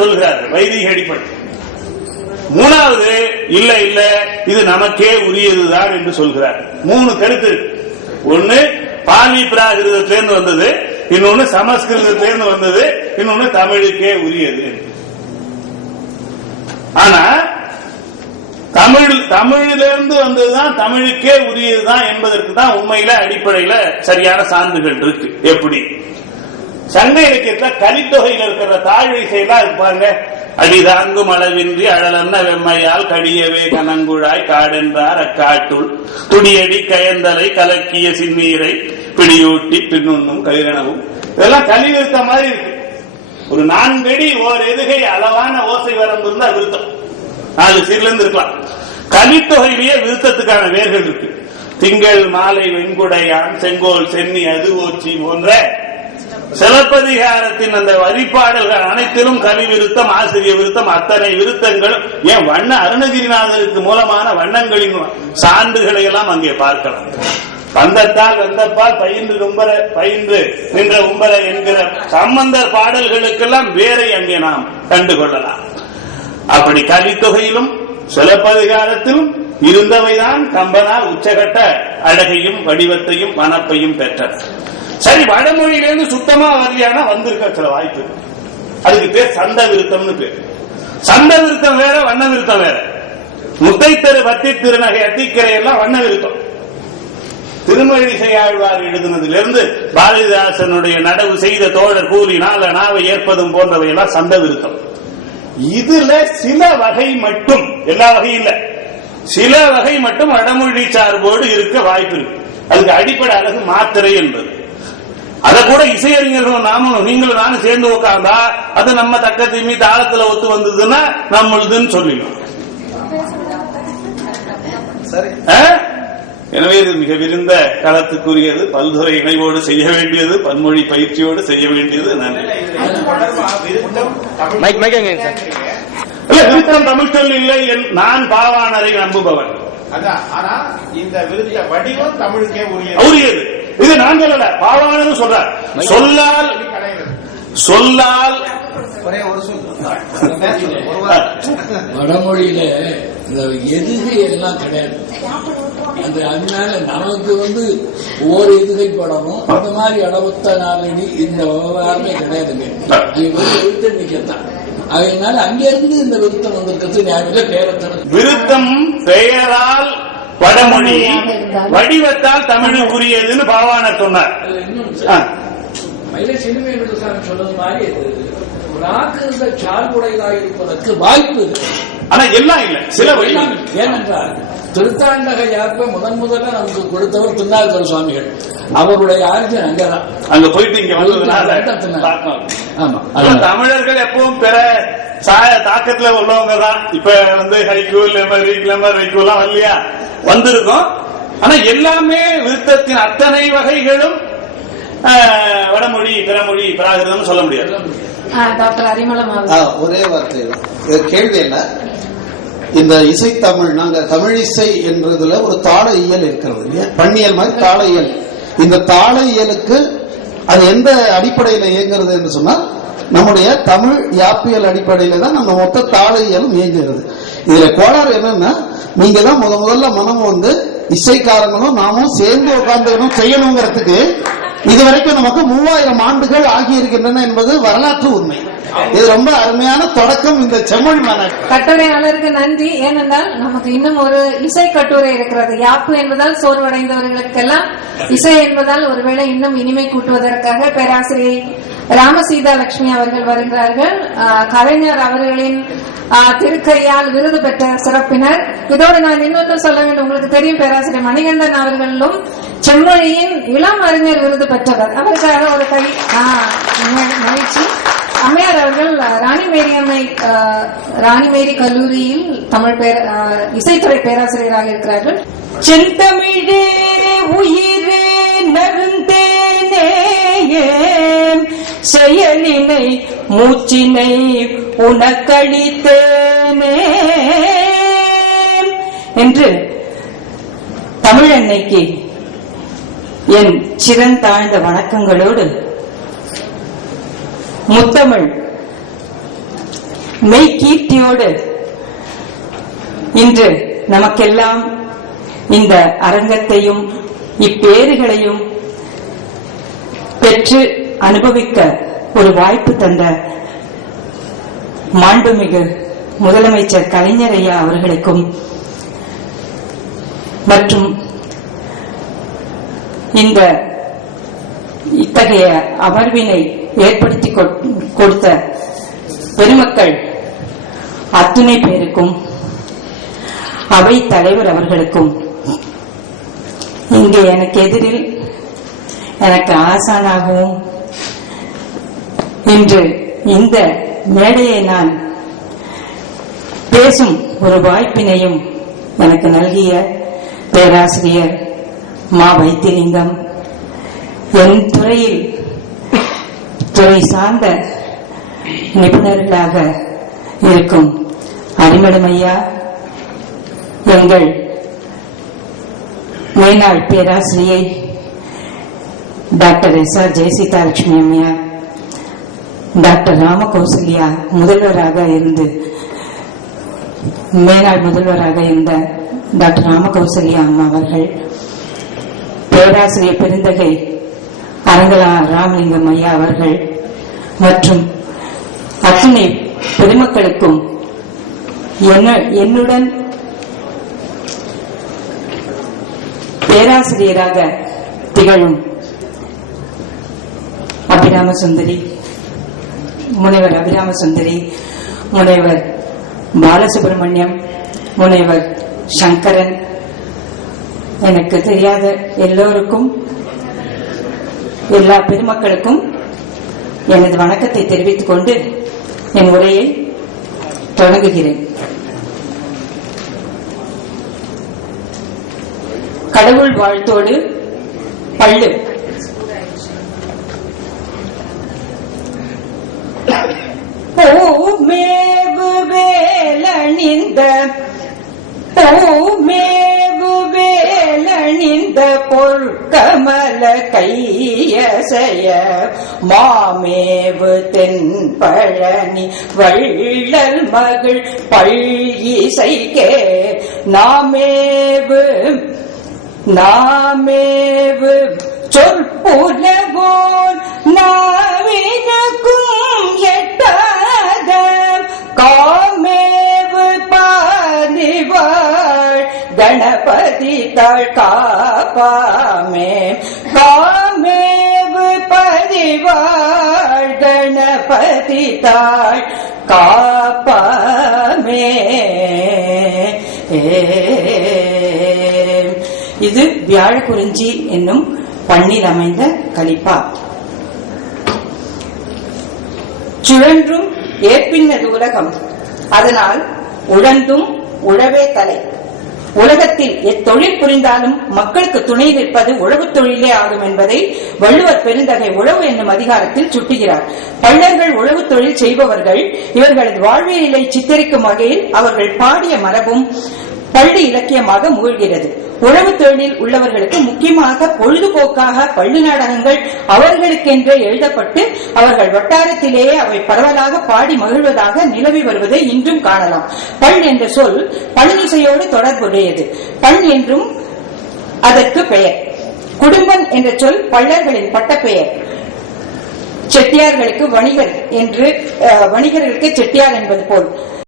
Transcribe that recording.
சொல்கிறார் வைதிக அடிப்படை. மூணாவது இல்ல இல்ல இது நமக்கே உரியதுதான் என்று சொல்கிறார். மூணு கருத்து ஒன்னு பாலி பிராகிருதத்திலிருந்து வந்தது இன்னொன்னு சமஸ்கிருதத்திலிருந்து வந்தது இன்னொன்னு தமிழுக்கே உரியது. ஆனா தமிழ் தமிழிலிருந்து வந்ததுதான் தமிழுக்கே உரியதுதான் என்பதற்கு தான் உண்மையில அடிப்படையில சரியான சான்றுகள் இருக்கு. எப்படி? சங்க இலக்கியத்துல கலித்தொகையில் இருக்கிற தாழ்வை செய்யலாம் இருப்பாங்க அடிதாங்கும் அளவின்றி அழலன்ன வெம்மையால் கடியவே கனங்குழாய் காடென்றார் அக்காட்டுள். துடியடி கயந்தலை கலக்கிய சின்னீரை பிடியூட்டி பின்னுண்ணும் கதிரணவும் இதெல்லாம் கலி விருத்த மாதிரி இருக்கு. ஒரு நான்கடி ஓர் எதுகை அளவான ஓசை வரம்பு இருந்தா விருத்தம். நாலு சீர்ல இருந்து இருக்கலாம். கலித்தொகையிலேயே விருத்தத்துக்கான வேர்கள் இருக்கு. திங்கள் மாலை வெண்குடையான் செங்கோல் சென்னி அதுவோச்சி போன்ற சிலப்பதிகாரத்தின் அந்த வரிப்பாடல்கள் அனைத்திலும் கவி விருத்தம் ஆசிரிய விருத்தம் அத்தனை விருத்தங்களும் ஏன் வண்ண அருணகிரிநாதருக்கு மூலமான வண்ணங்களின் சான்றுகளை எல்லாம் அங்கே பார்க்கலாம். வந்தத்தால் வந்தப்பால் பயின்று உம்பர பயின்று நின்ற உம்பர என்கிற சம்பந்தர் பாடல்களுக்கெல்லாம் வேரை அங்கே நாம் கண்டுகொள்ளலாம் அப்படி கலித்தொகையிலும் சிலப்பதிகாரத்திலும் இருந்தவைதான் கம்பனால் உச்சகட்ட அழகையும் வடிவத்தையும் மனப்பையும் பெற்றன. சரி வடமொழியிலிருந்து சுத்தமா வரலையானா வந்திருக்க சில வாய்ப்பு அதுக்கு பேர் சந்த விருத்தம்னு பேர். சந்த விருத்தம் வேற வண்ண விருத்தம் வேற. முத்தைத்தரு பத்தி திருநகை அத்திக்கரை எல்லாம் வண்ண விருத்தம். திருமழிசை ஆழ்வார் எழுதினதிலிருந்து பாரதிதாசனுடைய நடவு செய்த தோழர் கூலி நாள நாவை ஏற்பதும் போன்றவை எல்லாம் சந்த விருத்தம். இதுல சில வகை மட்டும் எல்லா வகையும் இல்ல. சில வகை மட்டும் வடமொழி சார்போடு இருக்க வாய்ப்பு இருக்கு. அதுக்கு அடிப்படை அழகு மாத்திரை என்பது. அத கூட இசையறிஞர்களும் நாமும் நீங்களும் நானும் சேர்ந்து உட்கார்ந்தா அது நம்ம தக்க திமி தாளத்துல ஒத்து வந்ததுன்னா நம்மளுதுன்னு ஆ? எனவே இது மிக விருந்த களத்துக்குரியது பல்துறை இணைவோடு செய்ய வேண்டியது பன்மொழி பயிற்சியோடு செய்ய வேண்டியது சார்? இல்ல, விருத்தம் தமிழ் சொல் இல்லை என் நான் பாவாணரை நம்புபவன். அதான் ஆனா இந்த விருத்த வடிவம் தமிழுக்கே உரியது. உரியது. இது நான் சொல்லல பாவாணர் சொல்றார். சொல்லால் சொல்லால் ஒரே ஒரு சொல். ஒரு வார்த்தை. வடமொழியில இந்த எதுகை எல்லாம் கிடையாது. அது அதனால நமக்கு வந்து ஓர் எதுகை படமும் அந்த மாதிரி அளவத்த நாளடி இந்த விவகாரமே கிடையாதுங்க. அது வந்து விருத்தம் நிக்கத்தான் அதனால அங்கிருந்து இந்த விருத்தம் வந்திருக்கிறது ஞாபகம் பேரத்தனம் விருத்தம் பெயரால் வடமொழி வடிவத்தால் தமிழுக்குரியதுன்னு பாவாணர் சொன்னார். இருப்பதற்கு வாய்ப்பு இருக்கு ஆனா எல்லாம் இல்ல. சில வழி ஏனென்றால் திருத்தாண்டக யாப்பை முதன் முதல்ல நமக்கு கொடுத்தவர் திருநாவுக்கர் சுவாமிகள். அவருடைய ஆர்ஜன் அங்கதான். அங்க போயிட்டு இங்க வந்ததுனால. ஆமா. தமிழர்கள் எப்பவும் பிற சாய தாக்கத்துல உள்ளவங்க தான் இப்ப வந்து ஹைக்கூ லெமர் எல்லாம் வரலையா? வந்திருக்கோம். ஆனா எல்லாமே விருத்தத்தின் அத்தனை வகைகளும் வடமொழி பிறமொழி பிராகிருதம் சொல்ல முடியாது. ஒரே வார்த்தை. கேள்வி என்ன? இந்த இசைத்தமிழ் நாங்க தமிழ் இசை என்றதுல ஒரு தாள இயல் இருக்கிறது இல்லையா? பண்ணியல் மாதிரி தாள இயல். இந்த தாள இயலுக்கு அது எந்த அடிப்படையில இயங்குறது என்று சொன்னால் நம்முடைய தமிழ் யாப்பியல் அடிப்படையில தான் நம்ம மொத்த தாள இயங்குகிறது. இதுல கோளாறு என்னன்னா நீங்க தான் முத முதல்ல மனம் வந்து இசைக்காரங்களும் நாமும் சேர்ந்து உட்காந்துக்கணும் செய்யணுங்கிறதுக்கு இதுவரைக்கும் நமக்கு மூவாயிரம் ஆண்டுகள் ஆகியிருக்கின்றன என்பது வரலாற்று உண்மை. இது ரொம்ப அருமையான தொடக்கம் இந்த செம்மொழி மாநாடு கட்டுரையாளருக்கு நன்றி. ஏனென்றால் நமக்கு இன்னும் ஒரு இசை கட்டுரை இருக்கிறது. யாப்பு என்பதால் சோர்வடைந்தவர்களுக்கெல்லாம் இசை என்பதால் ஒருவேளை இன்னும் இனிமை கூட்டுவதற்காக பேராசிரியை ராமசீதா லட்சுமி அவர்கள் வருகிறார்கள். கலைஞர் அவர்களின் திருக்கையால் விருது பெற்ற சிறப்பினர். இதோடு நான் இன்னொன்று சொல்ல வேண்டும். உங்களுக்கு தெரியும் பேராசிரியர் மணிகண்டன் அவர்களும் செம்மொழியின் இளம் அறிஞர் விருது பெற்றவர். அவருக்காக ஒரு கை ஆ, மகிழ்ச்சி. அம்மையார் அவர்கள் ராணி மேரி அம்மை ராணிமேரி ராணி மேரி கல்லூரியில் தமிழ் பேர இசைத்துறை பேராசிரியராக இருக்கிறார்கள். செந்தமிழே உயிரே நருந்தேனே செயலினை மூச்சினை உனக்களித்தேனே என்று தமிழன்னைக்கு என் சிறந்தாழ்ந்த வணக்கங்களோடு முத்தமிழ் மெய்கீர்த்தியோடு இன்று நமக்கெல்லாம் இந்த அரங்கத்தையும் இப்பேறுகளையும் பெற்று அனுபவிக்க ஒரு வாய்ப்பு தந்த மாண்புமிகு முதலமைச்சர் கலைஞரையா அவர்களுக்கும் மற்றும் இந்த இத்தகைய அமர்வினை ஏற்படுத்தி கொடுத்த பெருமக்கள் அத்துணை பேருக்கும் அவை தலைவர் அவர்களுக்கும் இங்கே எனக்கு எதிரில் எனக்கு ஆசானாகவும் இன்று இந்த மேடையை நான் பேசும் ஒரு வாய்ப்பினையும் எனக்கு நல்கிய பேராசிரியர் மா வைத்தியலிங்கம் என் துறையில் துறை சார்ந்த நிபுணர்களாக இருக்கும் அரிமளம் ஐயா எங்கள் மேனாள் பேராசிரியை டாக்டர் எஸ் ஆர் ஜெயசீதாலட்சுமி அம்மையார் டாக்டர் ராமகௌசல்யா முதல்வராக இருந்து மேனாள் முதல்வராக இருந்த டாக்டர் ராமகௌசல்யா அம்மா அவர்கள் பேராசிரியர் பெருந்தகை அரங்கலா ராமலிங்கம் ஐயா அவர்கள் மற்றும் அத்தனை பெருமக்களுக்கும் என்னுடன் பேராசிரியராக திகழும் அபிராம சுந்தரி முனைவர் அபிராம சுந்தரி முனைவர் பாலசுப்ரமணியம் முனைவர் சங்கரன் எனக்கு தெரியாத எல்லோருக்கும் எல்லா பெருமக்களுக்கும் எனது வணக்கத்தை தெரிவித்துக் கொண்டு என் உரையை தொடங்குகிறேன். கடவுள் வாழ்த்தோடு பள்ளு வேலணிந்த பொற்கமல கையசைய மாமேவு தென்பழனி வள்ளல் மகள் பள்ளிசைக்கே நாமேவு நாமேவு சொற்புலவோர் நாவினக்கும் கணபதி தாழ் காப்பாமே காமேவு பதிவாள் கணபதி தாழ் காப்பாமே. இது வியாழ் குறிஞ்சி என்னும் பண்ணில் அமைந்த கலிப்பா. சுழன்றும் ஏற்பின்னது உலகம். அதனால் உழந்தும் உழவே தலை. உலகத்தில் எத்தொழில் புரிந்தாலும் மக்களுக்கு துணை நிற்பது உழவு தொழிலே ஆகும் என்பதை வள்ளுவர் பெருந்தகை உழவு என்னும் அதிகாரத்தில் சுட்டுகிறார். பள்ளர்கள் உழவு தொழில் செய்பவர்கள் இவர்களது வாழ்வியலை சித்தரிக்கும் வகையில் அவர்கள் பாடிய மரபும் பள்ளி இலக்கியமாக மூழ்கிறது. உழவு தொழிலில் உள்ளவர்களுக்கு முக்கியமாக பொழுதுபோக்காக பள்ளி நாடகங்கள் அவர்களுக்கென்றே எழுதப்பட்டு அவர்கள் வட்டாரத்திலேயே அவை பரவலாக பாடி மகிழ்வதாக நிலவி வருவதை இன்றும் காணலாம். பண் என்ற சொல் பழனிசையோடு தொடர்புடையது. பண் என்றும் அதற்கு பெயர். குடும்பம் என்ற சொல் பள்ளர்களின் பட்டப்பெயர். செட்டியார்களுக்கு வணிகர் என்று வணிகர்களுக்கு செட்டியார் என்பது போல்.